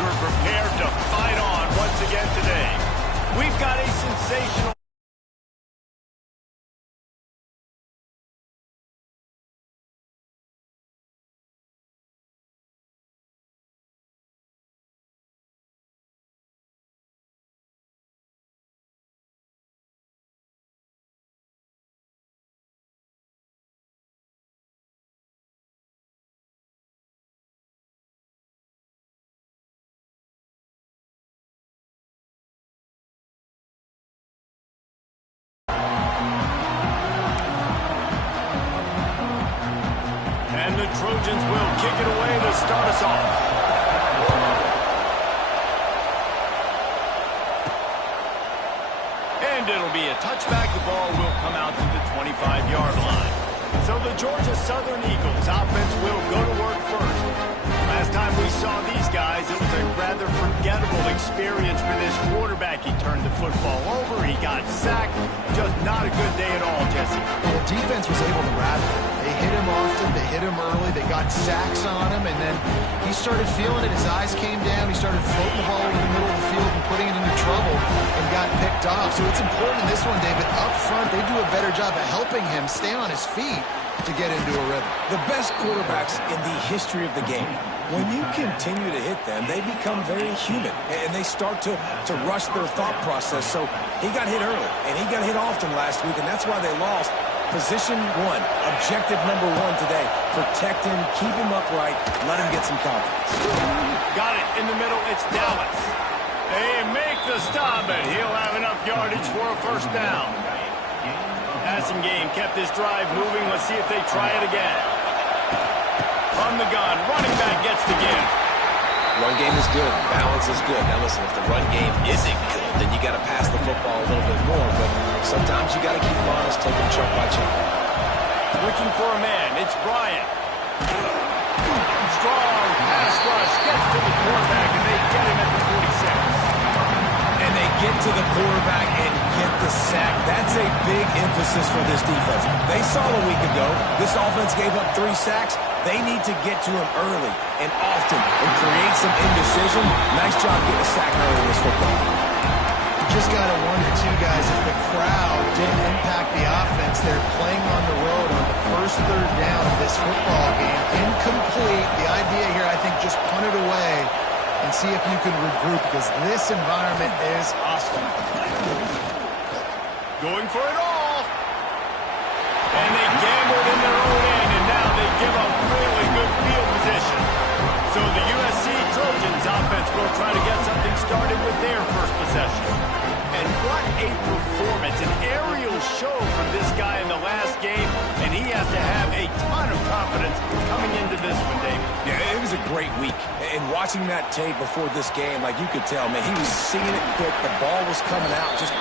who are prepared to fight on once again today. We've got a sensational... And the Trojans will kick it away to start us off. And it'll be a touchback. The ball will come out to the 25-yard line. So the Georgia Southern Eagles offense will go to work first. Last time we saw these guys, it was a rather forgettable experience for this quarterback. He turned the football over. He got sacked. Just not a good day at all, Jesse. Well, the defense was able to rattle him. They hit him often. They hit him early. They got sacks on him, and then he started feeling it. His eyes came down. He started floating the ball over the middle of the field and putting it into trouble and got picked off. So it's important in this one, David. Up front, they do a better job of helping him stay on his feet to get into a rhythm. The best quarterbacks in the history of the game, when you continue to hit them, they become very human, and they start to rush their thought process. So he got hit early, and he got hit often last week, and that's why they lost. Position one, objective number one today. Protect him, keep him upright, let him get some confidence. Got it in the middle. It's Dallas. They make the stop, and he'll have enough yardage for a first down. Passing game kept this drive moving. Let's see if they try it again. From the gun, running back gets the give. Run game is good. Balance is good. Now listen, if the run game isn't good, then you got to pass the football a little bit more. But sometimes you got to keep them honest, take them chunk by chunk. Looking for a man. It's Bryant. Strong pass rush gets to the quarterback, and they get him at the 46. And they get to the quarterback and get the sack. That's a big emphasis for this defense. They saw a week ago this offense gave up 3 sacks. They need to get to him early and often and create some indecision. Nice job getting a sack early in this football. Just got to wonder, too, guys, if the crowd didn't impact the offense. They're playing on the road on the first third down of this football game. Incomplete. The idea here, I think, just punt it away and see if you can regroup, because this environment is hostile. Going for it all. And they gambled in their own end, and now they give up really good field position. So the USC Trojans offense will try to get something started with their first possession. And what a performance, an aerial show from this guy in the last game, and he has to have a ton of confidence coming into this one, David. Yeah, it was a great week. And watching that tape before this game, like you could tell, man, he was seeing it quick. The ball was coming out. Just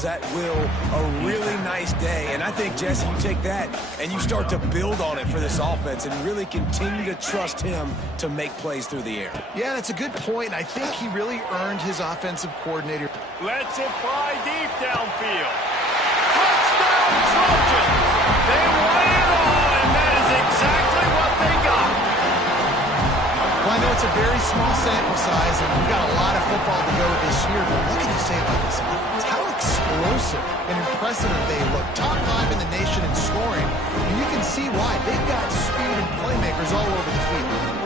runs at will a really nice day. And I think, Jesse, you take that and you start to build on it for this offense and really continue to trust him to make plays through the air. Yeah, that's a good point. I think he really earned his offensive coordinator. Lets it fly deep downfield. Touchdown Trojans! They won it all, and that is exactly what they got. Well, I know it's a very small sample size, and we've got a lot of football to go this year, but what can you say about this offense? How explosive and impressive they look. Top 5 in the nation in scoring, and you can see why. They've got speed and playmakers all over the field.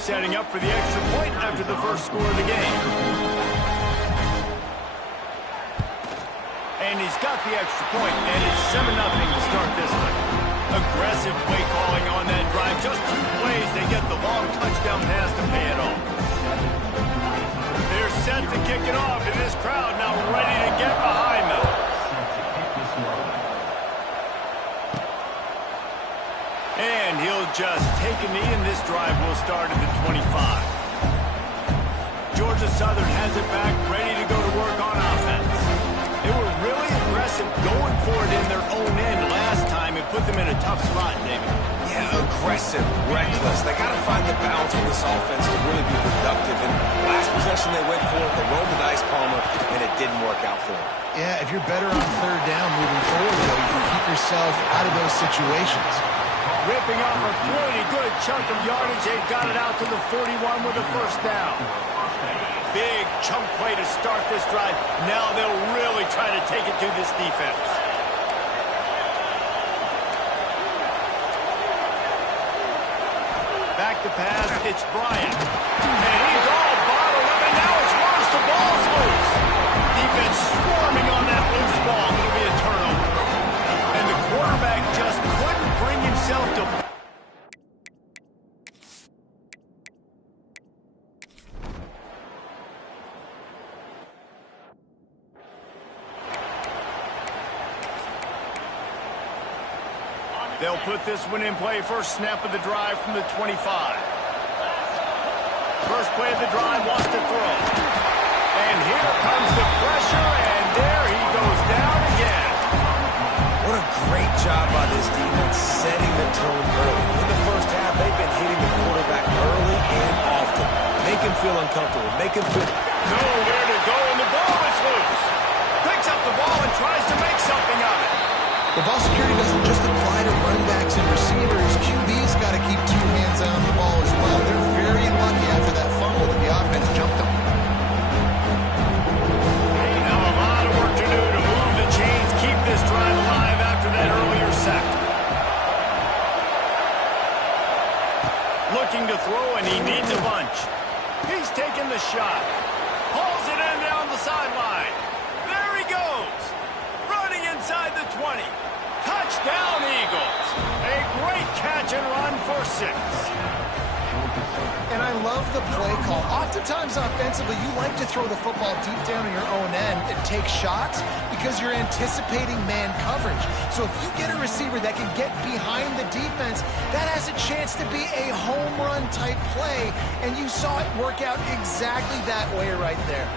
Setting up for the extra point after the first score of the game. And he's got the extra point, and it's 7-0 to start this one. Aggressive play calling on that drive. Just 2 plays, they get the long touchdown pass to pay it off. They're set to kick it off, and this crowd now ready to get behind them. And he'll just take a knee, and this drive will start at the 25. Georgia Southern has it back, ready to go to work on offense. They were really aggressive going for it in their own end last time and put them in a tough spot, David. Yeah, aggressive, reckless. They got to find the balance with this offense to really be productive. And last possession they went for it, they rolled the dice, Palmer, and it didn't work out for them. Yeah, if you're better on 3rd down moving forward, though, you can keep yourself out of those situations. Ripping off a pretty good chunk of yardage. They've got it out to the 41 with a first down. Big chunk play to start this drive. Now they'll really try to take it to this defense. Back to pass, it's Bryant. And he's all bottled up, and now it's worse. The ball's loose. Defense swarming on that loose ball. It'll be a turnover. And the quarterback just couldn't bring himself to... They'll put this one in play. First snap of the drive from the 25. First play of the drive, wants to throw. And here comes the pressure, and there he goes down again. What a great job by this defense setting the tone early. In the first half, they've been hitting the quarterback early and often. Make him feel uncomfortable. Make him feel... Nowhere to go, and the ball is loose. Picks up the ball and tries to make something of it. The ball security doesn't just apply to running backs and receivers. QB's got to keep 2 hands on the ball as well. They're very lucky after that fumble that the offense jumped them. Now a lot of work to do to move the chains, keep this drive alive after that earlier sack. Looking to throw, and he needs a bunch. He's taking the shot. Hauls it in down the sideline. There he goes. Running inside the 20. Touchdown, Eagles. A great catch and run for 6. And I love the play call. Oftentimes offensively, you like to throw the football deep down in your own end and take shots because you're anticipating man coverage. So if you get a receiver that can get behind the defense, that has a chance to be a home run type play. And you saw it work out exactly that way right there.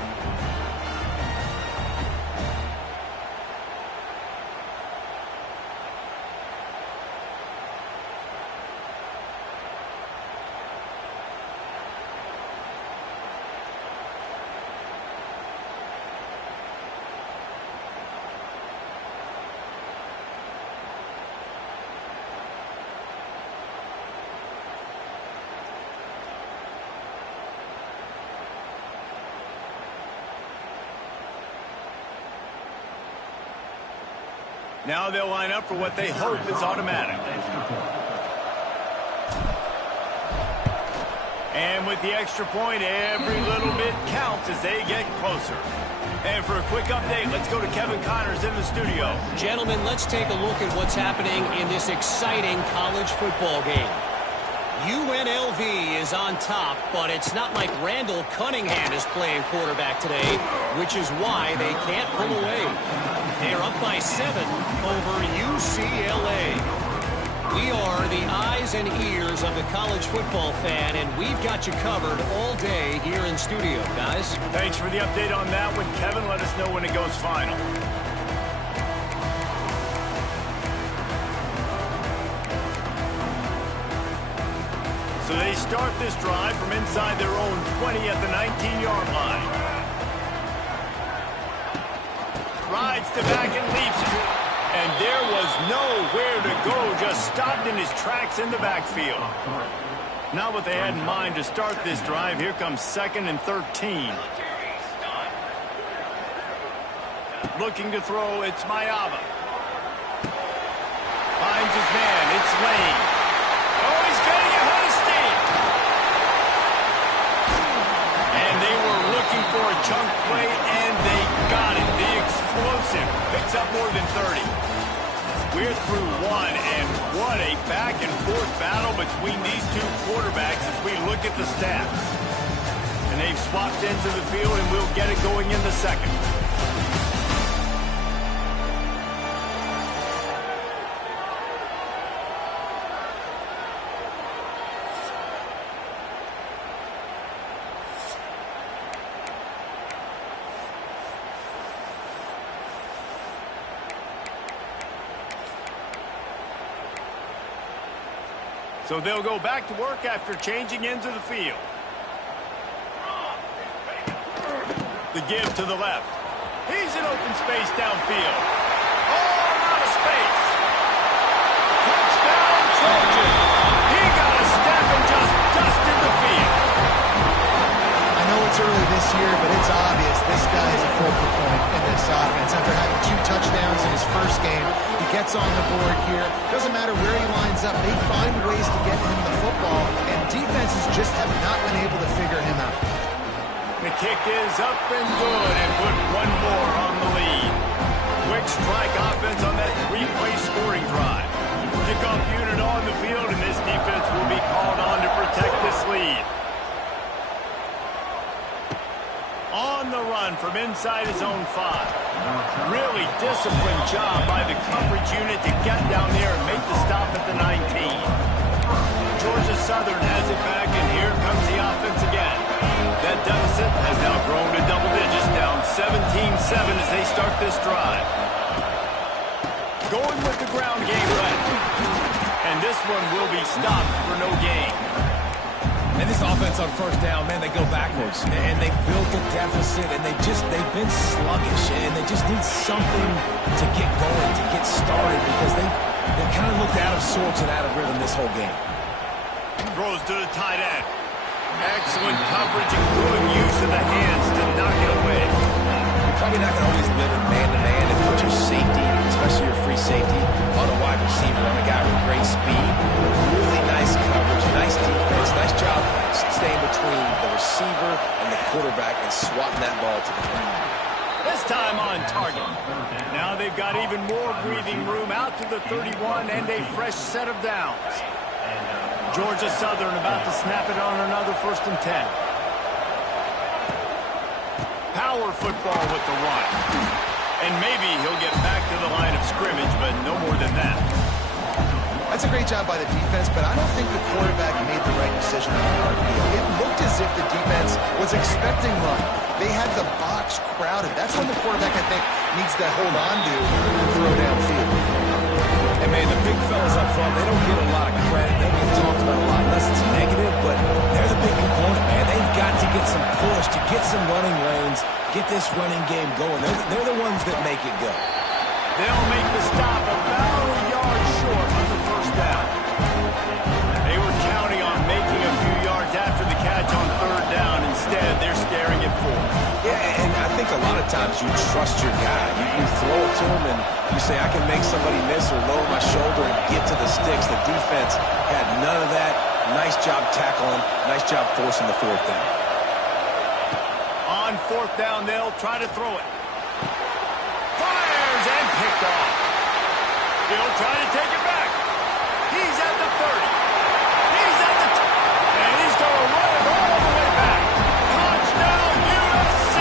Now they'll line up for what they hope is automatic. And with the extra point, every little bit counts as they get closer. And for a quick update, let's go to Kevin Connors in the studio. Gentlemen, let's take a look at what's happening in this exciting college football game. UNLV is on top, but it's not like Randall Cunningham is playing quarterback today, which is why they can't pull away. They're up by 7 over UCLA. We are the eyes eyes and ears of the college football fan, and we've got you covered all day here in studio, guys. Thanks for the update on that one, Kevin. Let us know when it goes final. So they start this drive from inside their own 20 at the 19-yard line. Rides to back and leaves it. And there was nowhere to go, just stopped in his tracks in the backfield. Not what they had in mind to start this drive. Here comes 2nd and 13. Looking to throw, it's Mayava. Finds his man, it's Lane. Oh, he's getting ahead of steam. And they were looking for a chunk play, and they got it. The explosive picks up more than 30. We're through one, and what a back-and-forth battle between these two quarterbacks as we look at the stats. And they've swapped into the field, and we'll get it going in the second. So they'll go back to work after changing into the field. The give to the left. He's in open space downfield. Oh, out of space. Touchdown, Trojan. He got a step and just dusted the field. I know it's early this year, but it's obvious this guy is a focal point in this offense. After having 2 touchdowns in his first game, he gets on the board here. Doesn't matter where he lines up. They find ways to get him the football, and defenses just have not been able to figure him out. The kick is up and good, and put one more on the lead. Quick strike offense on that 3-play scoring drive. Kickoff unit on the field, and this defense will be called on to protect this lead. On the run from inside his own 5. Really disciplined job by the coverage unit to get down there and make the stop at the 19. Georgia Southern has it back, and here comes the offense again. That deficit has now grown to double digits, down 17-7 as they start this drive. Going with the ground game left. And this one will be stopped for no gain. And this offense on first down, man, they go backwards. And they built a deficit, and they've been sluggish, and they just need something to get going, to get started, because they kind of looked out of sorts and out of rhythm this whole game. Throws to the tight end. Excellent coverage and good use of the hands to knock it away. You're probably not going to always live in man-to-man and put your safety, especially your free safety, on a wide receiver, on a guy with great speed. Really nice coverage, nice defense, nice job staying between the receiver and the quarterback and swatting that ball to the ground. This time on target. Now they've got even more breathing room out to the 31 and a fresh set of downs. Georgia Southern about to snap it on another 1st and 10. Power football with the run. And maybe he'll get back to the line of scrimmage, but no more than that. That's a great job by the defense, but I don't think the quarterback made the right decision on the RPO. It looked as if the defense was expecting run. They had the box crowded. That's when the quarterback, I think, needs to hold on to and throw downfield. And, man, the big fellas up front, they don't get a lot of credit. They get talked about a lot unless it's negative, but they're the big component, man. They've got to get some push, to get some running lanes, get this running game going. They're the ones that make it go. They'll make the stop about a yard short on the 1st down. They were counting on making a few yards after the catch on 3rd down. Instead, they're staring at 4. Yeah, and I think a lot of times you trust your guy. You throw it to him, and you say, I can make somebody miss or lower my shoulder and get to the sticks. The defense had none of that. Nice job tackling. Nice job forcing the 4th down. On 4th down, they'll try to throw it. Fires and picked off. They'll try to take it back. He's at the 30. He's at the and he's going to run it all the way back. Touchdown, USC.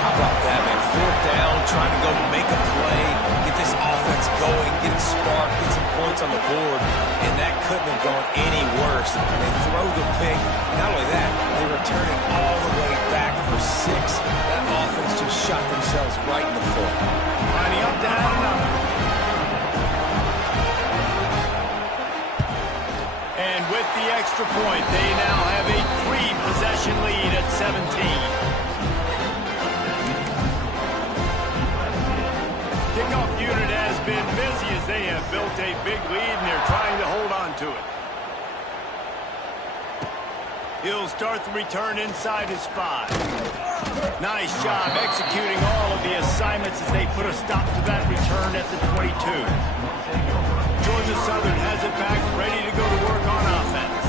How about that, man? 4th down, trying to go make a play, get this offense going, get it sparked, get some points on the board, and that couldn't have gone any worse. They throw the pick. Not only that, they return it all the way back for 6. That offense just shot themselves right in the foot. Lining up to add another. And with the extra point, they now have a 3-possession lead at 17. Kickoff unit has been busy as they have built a big lead, and they're trying to hold on to it. He'll start the return inside his 5. Nice job executing all of the assignments as they put a stop to that return at the 22. Georgia Southern has it back, ready to go to work on offense.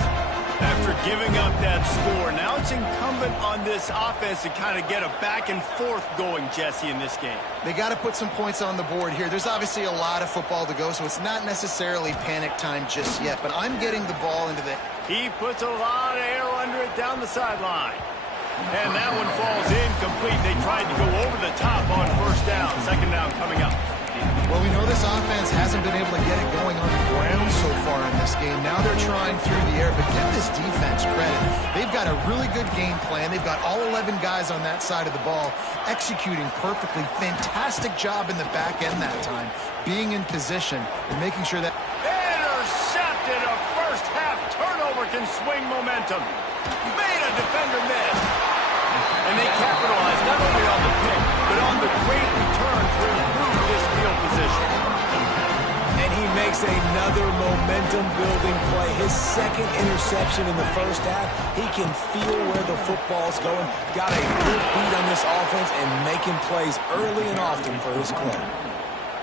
After giving up that score, now it's incumbent on this offense to kind of get a back and forth going, Jesse, in this game. They got to put some points on the board here. There's obviously a lot of football to go, so it's not necessarily panic time just yet, but I'm getting the ball into the... He puts a lot of air under it down the sideline. And that one falls incomplete. They tried to go over the top on first down. Second down coming up. Well, we know this offense hasn't been able to get it going on the ground so far in this game. Now they're trying through the air, but give this defense credit. They've got a really good game plan. They've got all 11 guys on that side of the ball executing perfectly. Fantastic job in the back end that time, being in position and making sure that... Intercepted. A first-half turnover can swing momentum. Made a defender miss. And they capitalized not only on the pick, but on the great return to improve this field position. And he makes another momentum-building play. His second interception in the first half. He can feel where the football's going. Got a good beat on this offense and making plays early and often for his club.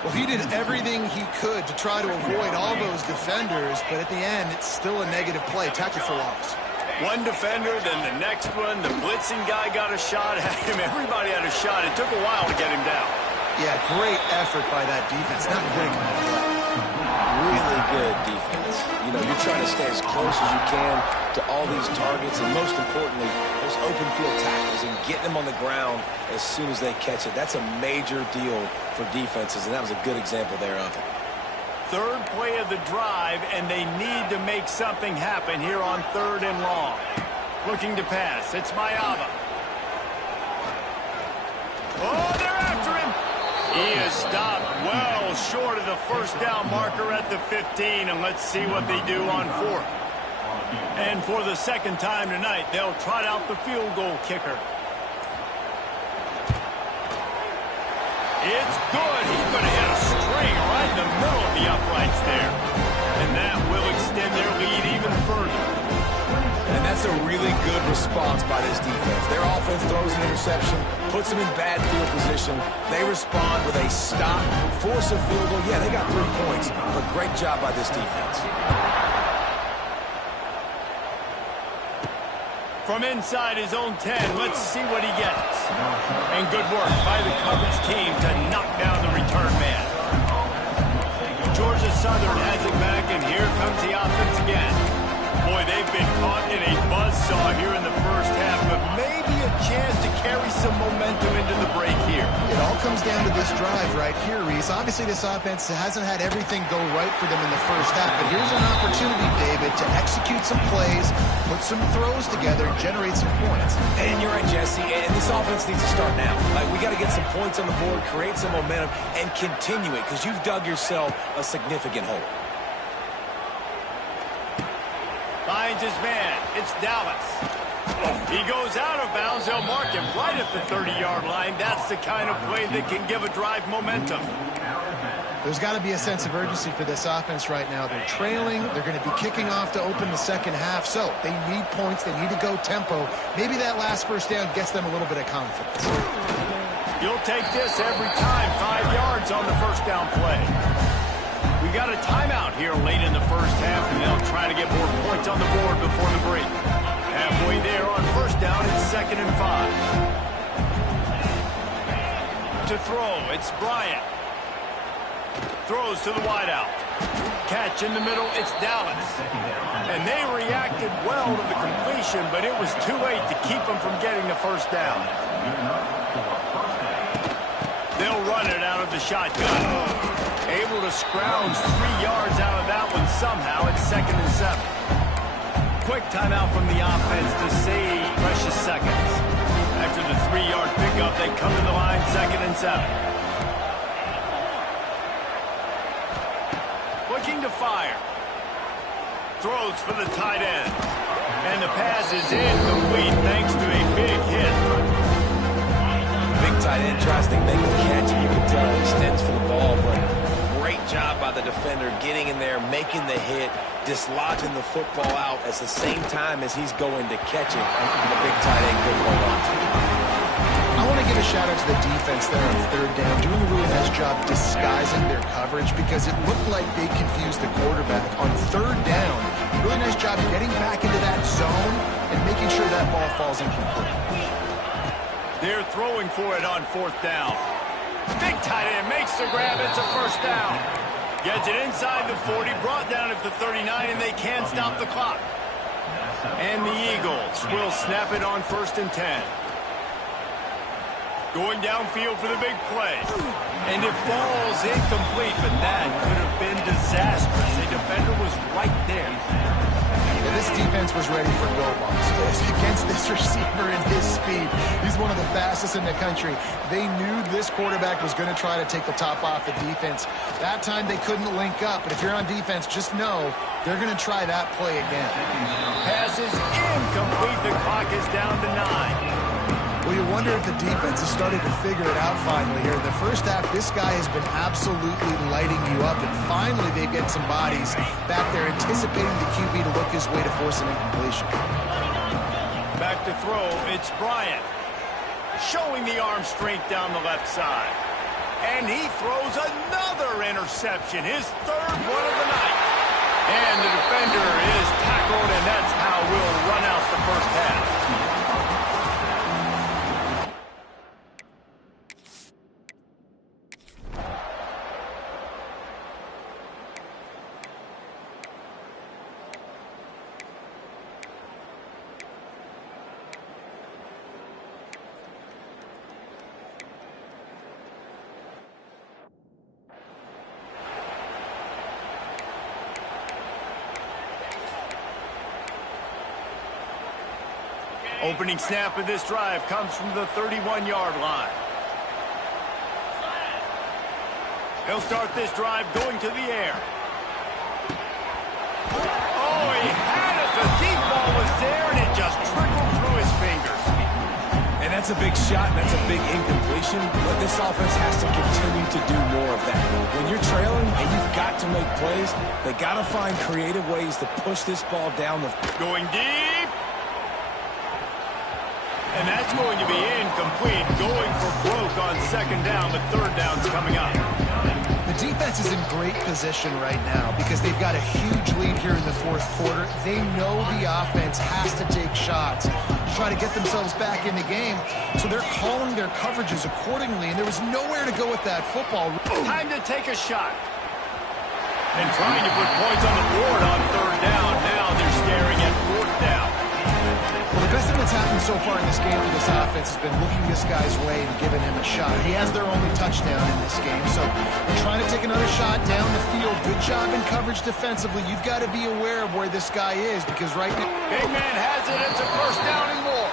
Well, he did everything he could to try to avoid all those defenders, but at the end, it's still a negative play. Tackle for loss. One defender, then the next one. The blitzing guy got a shot at him. Everybody had a shot. It took a while to get him down. Yeah, great effort by that defense. Not great. Really good defense. You know, you're trying to stay as close as you can to all these targets, and most importantly, those open field tackles and getting them on the ground as soon as they catch it. That's a major deal for defenses, and that was a good example there of it. Third play of the drive, and they need to make something happen here on 3rd and long. Looking to pass. It's Mayava. Oh, they're after him. He is stopped well short of the first down marker at the 15, and let's see what they do on 4th. And for the second time tonight, they'll trot out the field goal kicker. It's good. He's going to hit a string right in the middle of the uprights there. And that will extend their lead even further. And that's a really good response by this defense. Their offense throws an interception, puts them in bad field position. They respond with a stop, force a field goal. Yeah, they got 3 points, but great job by this defense. From inside his own 10, let's see what he gets. And good work by the coverage team to knock down the return man. Georgia Southern has it back, and here comes the offense again. Boy, they've been caught in a buzzsaw here in the first half, but maybe a chance to carry some momentum into the break here. It all comes down to this drive right here, Reese. Obviously, this offense hasn't had everything go right for them in the first half, but here's an opportunity, David, to execute some plays, put some throws together, and generate some points. And you're right, Jesse, and this offense needs to start now. Like, we got to get some points on the board, create some momentum, and continue it, because you've dug yourself a significant hole. Finds his man. It's Dallas. He goes out of bounds. They'll mark him right at the 30-yard line. That's the kind of play that can give a drive momentum. There's got to be a sense of urgency for this offense right now. They're trailing. They're going to be kicking off to open the second half. So they need points. They need to go tempo. Maybe that last first down gets them a little bit of confidence. You'll take this every time. 5 yards on the first down play. We got a timeout here late in the first half, and they'll try to get more points on the board before the break. Halfway there on first down, it's 2nd and 5. To throw, it's Bryant. Throws to the wideout. Catch in the middle, it's Dallas. And they reacted well to the completion, but it was too late to keep them from getting the first down. They'll run it out of the shotgun. Able to to scrounge 3 yards out of that one somehow. It's 2nd and 7. Quick timeout from the offense to save precious seconds. After the 3-yard pickup, they come to the line, 2nd and 7. Looking to fire. Throws for the tight end. And the pass is incomplete thanks to a big hit. Big tight end tries to make a catch, and you can tell he extends for the ball, but great job by the defender getting in there, making the hit, dislodging the football out at the same time as he's going to catch it. And the big tight end couldn't hold on to it. I want to give a shout out to the defense there on 3rd down, doing a really nice job disguising their coverage because it looked like they confused the quarterback. On 3rd down, really nice job getting back into that zone and making sure that ball falls incomplete. They're throwing for it on 4th down. Big tight end makes the grab. It's a 1st down. Gets it inside the 40, brought down at the 39, and they can't stop the clock. And the Eagles will snap it on 1st and 10. Going downfield for the big play. And it falls incomplete, but that could have been disastrous. The defender was right there. Yeah, this defense was ready for go balls. Against this receiver and his speed, he's one of the fastest in the country. They knew this quarterback was going to try to take the top off the defense. That time they couldn't link up, but if you're on defense, just know they're going to try that play again. Pass is incomplete. The clock is down to 9. Well, you wonder if the defense has started to figure it out finally here. In the first half, this guy has been absolutely lighting you up, and finally they get some bodies back there anticipating the QB to look his way to force an incompletion. Back to throw, it's Bryant. Showing the arm strength down the left side. And he throws another interception, his 3rd one of the night. And the defender is tackled, and that's how we'll run out the first half. Opening snap of this drive comes from the 31-yard line. He'll start this drive going to the air. Oh, he had it. The deep ball was there, and it just trickled through his fingers. And that's a big shot, and that's a big incompletion, but this offense has to continue to do more of that. When you're trailing and you've got to make plays, they got to find creative ways to push this ball down the... Going deep. And that's going to be incomplete. Going for broke on 2nd down, but 3rd down's coming up. The defense is in great position right now because they've got a huge lead here in the 4th quarter. They know the offense has to take shots to try to get themselves back in the game, so they're calling their coverages accordingly, and there was nowhere to go with that football. Time to take a shot. And trying to put points on the board on 3rd down. Now they're staring at 4th down. Well, the best thing that's happened so far in this game for this offense has been looking this guy's way and giving him a shot. He has their only touchdown in this game, so they're trying to take another shot down the field. Good job in coverage defensively. You've got to be aware of where this guy is because right now... Big man has it. It's a 1st down and more.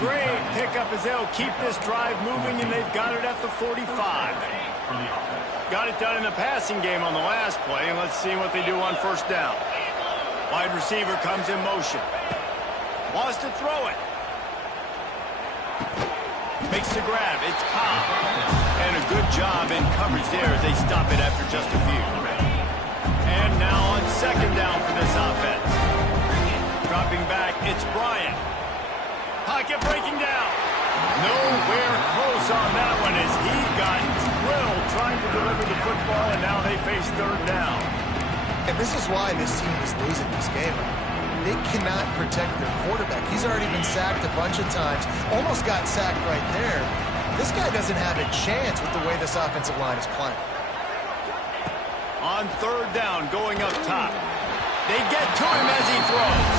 Great pickup as they'll keep this drive moving, and they've got it at the 45. Got it done in the passing game on the last play, and let's see what they do on 1st down. Wide receiver comes in motion. Wants to throw it. Makes the grab. It's Cobb. And a good job in coverage there as they stop it after just a few. And now on 2nd down for this offense. Dropping back, it's Bryant. Pocket breaking down. Nowhere close on that one as he got drilled trying to deliver the football, and now they face 3rd down. And this is why this team is losing this game. They cannot protect their quarterback. He's already been sacked a bunch of times. Almost got sacked right there. This guy doesn't have a chance with the way this offensive line is playing. On 3rd down, going up top. They get to him as he throws.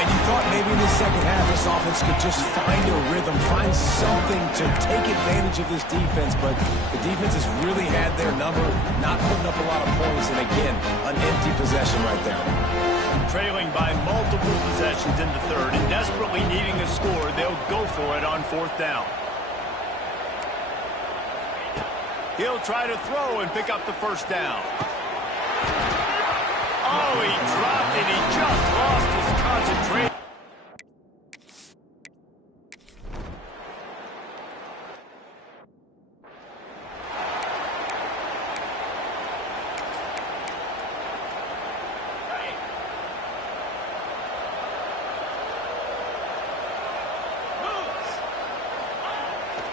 And you thought maybe in the second half this offense could just find a rhythm, find something to take advantage of this defense, but the defense has really had their number, not putting up a lot of points, and again, an empty possession right there. Trailing by multiple possessions in the third and desperately needing a score, they'll go for it on fourth down. He'll try to throw and pick up the first down. Oh, he dropped it. He just lost his concentration.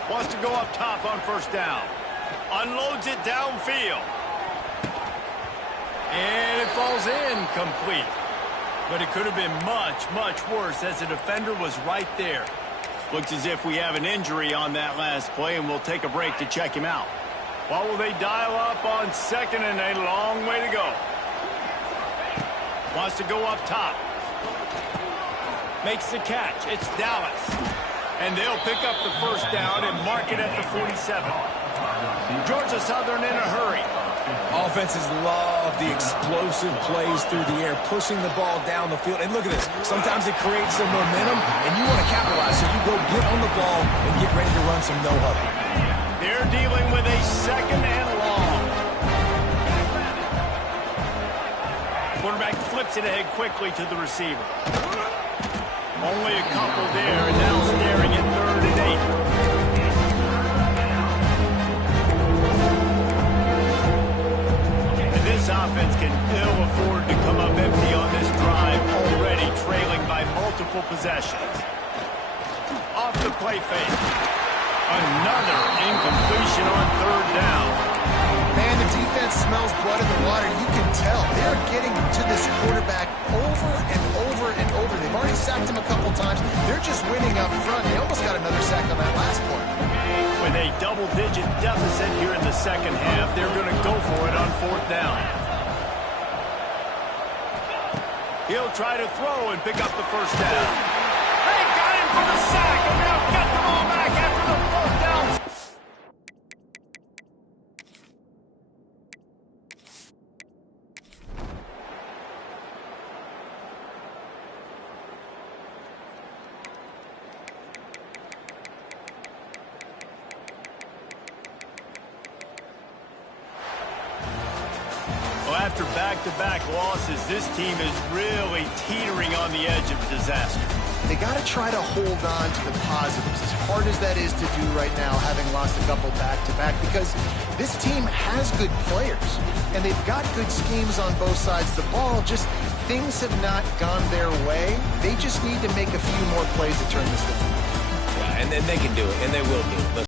Wants to go up top on first down. Unloads it downfield. And it falls incomplete. But it could have been much, much worse as the defender was right there. Looks as if we have an injury on that last play, and we'll take a break to check him out. What will they dial up on second, and a long way to go. Wants to go up top. Makes the catch. It's Dallas. And they'll pick up the first down and mark it at the 47. Georgia Southern in a hurry. Offenses love the explosive plays through the air, pushing the ball down the field. And look at this. Sometimes it creates some momentum, and you want to capitalize. So you go get on the ball and get ready to run some no-huddle. They're dealing with a second and long. Quarterback flips it ahead quickly to the receiver. Only a couple there, and now staring at 3rd and 8. And this offense can ill afford to come up empty on this drive, already trailing by multiple possessions. Off the play fake. Another incompletion on 3rd down. Man, the defense smells blood in the water. You can tell. They're getting to this quarterback over and over and over. They've already sacked him a couple times. They're just winning up front. They almost got another sack on that last point. With a double-digit deficit here in the second half, they're going to go for it on 4th down. He'll try to throw and pick up the first down. They got him for the sack, and now got the ball back after the 4th down. After back-to-back losses, this team is really teetering on the edge of disaster. They got to try to hold on to the positives, as hard as that is to do right now, having lost a couple back-to-back, because this team has good players, and they've got good schemes on both sides of the ball. Just things have not gone their way. They just need to make a few more plays to turn this thing. Yeah, and then they can do it, and they will do it.